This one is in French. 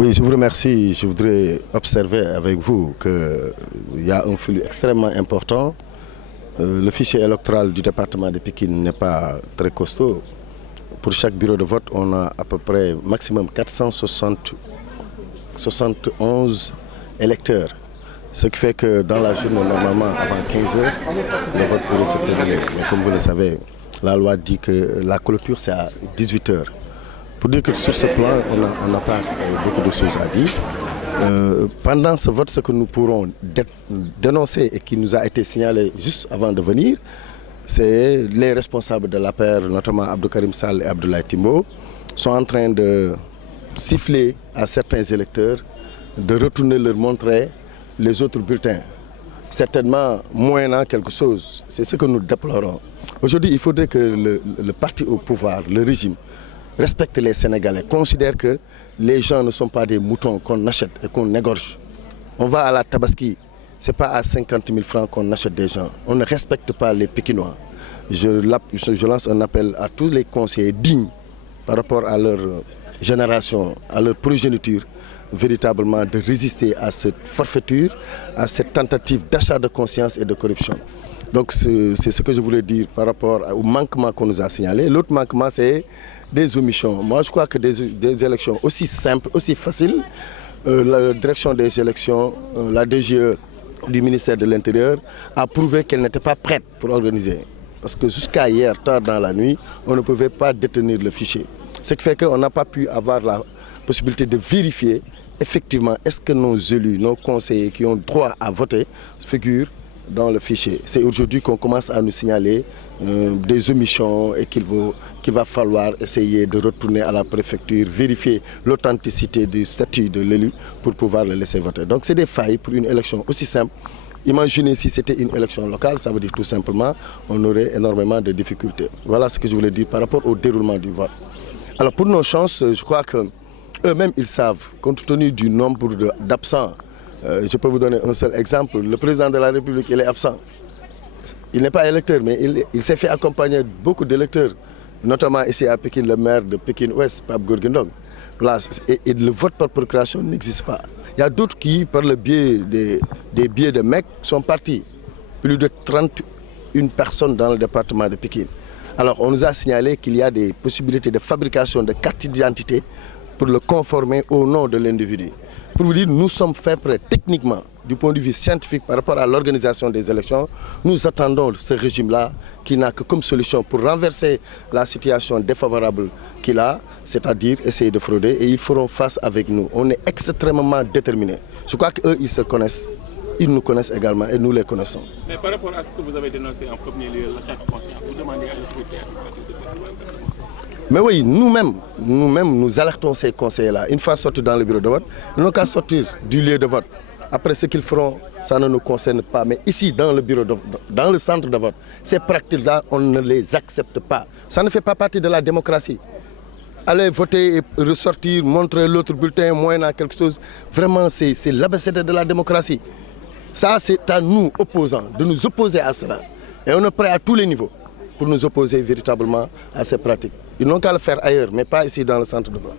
Oui, je vous remercie. Je voudrais observer avec vous qu'il y a un flux extrêmement important. Le fichier électoral du département de Pékin n'est pas très costaud. Pour chaque bureau de vote, on a à peu près maximum 471 électeurs. Ce qui fait que dans la journée, normalement, avant 15 heures, le vote pourrait se terminer. Mais comme vous le savez, la loi dit que la clôture, c'est à 18 heures. Pour dire que sur ce plan, on n'a pas beaucoup de choses à dire. Pendant ce vote, ce que nous pourrons dénoncer et qui nous a été signalé juste avant de venir, c'est les responsables de l'APR, notamment Abdou Karim Sall et Abdoulaye Timbo, sont en train de siffler à certains électeurs de retourner leur montrer les autres bulletins. Certainement moyennant quelque chose. C'est ce que nous déplorons. Aujourd'hui, il faudrait que le parti au pouvoir, le régime, respecte les Sénégalais, considère que les gens ne sont pas des moutons qu'on achète et qu'on égorge. On va à la Tabaski, ce n'est pas à 50 000 francs qu'on achète des gens. On ne respecte pas les Pékinois. Je lance un appel à tous les conseillers dignes par rapport à leur génération, à leur progéniture, véritablement de résister à cette forfaiture, à cette tentative d'achat de conscience et de corruption. Donc c'est ce que je voulais dire par rapport au manquement qu'on nous a signalé. L'autre manquement, c'est des omissions. Moi, je crois que des élections aussi simples, aussi faciles, la direction des élections, la DGE du ministère de l'Intérieur a prouvé qu'elle n'était pas prête pour organiser. Parce que jusqu'à hier, tard dans la nuit, on ne pouvait pas détenir le fichier. Ce qui fait qu'on n'a pas pu avoir la possibilité de vérifier effectivement est-ce que nos élus, nos conseillers qui ont droit à voter figurent dans le fichier. C'est aujourd'hui qu'on commence à nous signaler des omissions et qu'il va falloir essayer de retourner à la préfecture, vérifier l'authenticité du statut de l'élu pour pouvoir le laisser voter. Donc c'est des failles pour une élection aussi simple. Imaginez si c'était une élection locale, ça veut dire tout simplement on aurait énormément de difficultés. Voilà ce que je voulais dire par rapport au déroulement du vote. Alors pour nos chances, je crois qu'eux-mêmes ils savent, compte tenu du nombre d'absents. Je peux vous donner un seul exemple. Le président de la République, il est absent. Il n'est pas électeur, mais il s'est fait accompagner beaucoup d'électeurs, notamment ici à Pékin, le maire de Pékin-Ouest, Pape Gorgendong. Et le vote par procuration n'existe pas. Il y a d'autres qui, par le biais des billets de MEC, sont partis. Plus de 31 personnes dans le département de Pékin. Alors, on nous a signalé qu'il y a des possibilités de fabrication de cartes d'identité pour le conformer au nom de l'individu. Pour vous dire, nous sommes faits prêts techniquement, du point de vue scientifique, par rapport à l'organisation des élections. Nous attendons ce régime-là qui n'a que comme solution pour renverser la situation défavorable qu'il a, c'est-à-dire essayer de frauder, et ils feront face avec nous. On est extrêmement déterminés. Je crois qu'eux, ils se connaissent. Ils nous connaissent également et nous les connaissons. Mais par rapport à ce que vous avez dénoncé en premier lieu, l'achat de conscience, vous demandez à l'autorité administrative de faire quoi exactement? Mais oui, nous-mêmes, nous alertons ces conseillers-là. Une fois sortis dans le bureau de vote, ils n'ont qu'à sortir du lieu de vote. Après ce qu'ils feront, ça ne nous concerne pas. Mais ici, dans le bureau dans le centre de vote, ces pratiques-là, on ne les accepte pas. Ça ne fait pas partie de la démocratie. Aller voter et ressortir, montrer l'autre bulletin, moyennant quelque chose, vraiment, c'est l'abécédaire de la démocratie. Ça, c'est à nous, opposants, de nous opposer à cela. Et on est prêt à tous les niveaux pour nous opposer véritablement à ces pratiques. Ils n'ont qu'à le faire ailleurs, mais pas ici dans le centre de vote.